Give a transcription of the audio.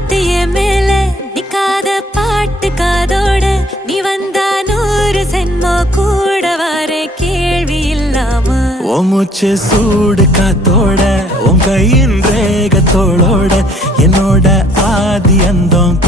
காத்திய மேல நிக்காத பாட்டு காதோட நீ வந்தா 100 சென்மோ கூட வர கேள்வி இல்லாம மூச்சு சூடு காத்தோட உன் கையின் ரேகத்தோளோட என்னோட ஆதி அந்தம்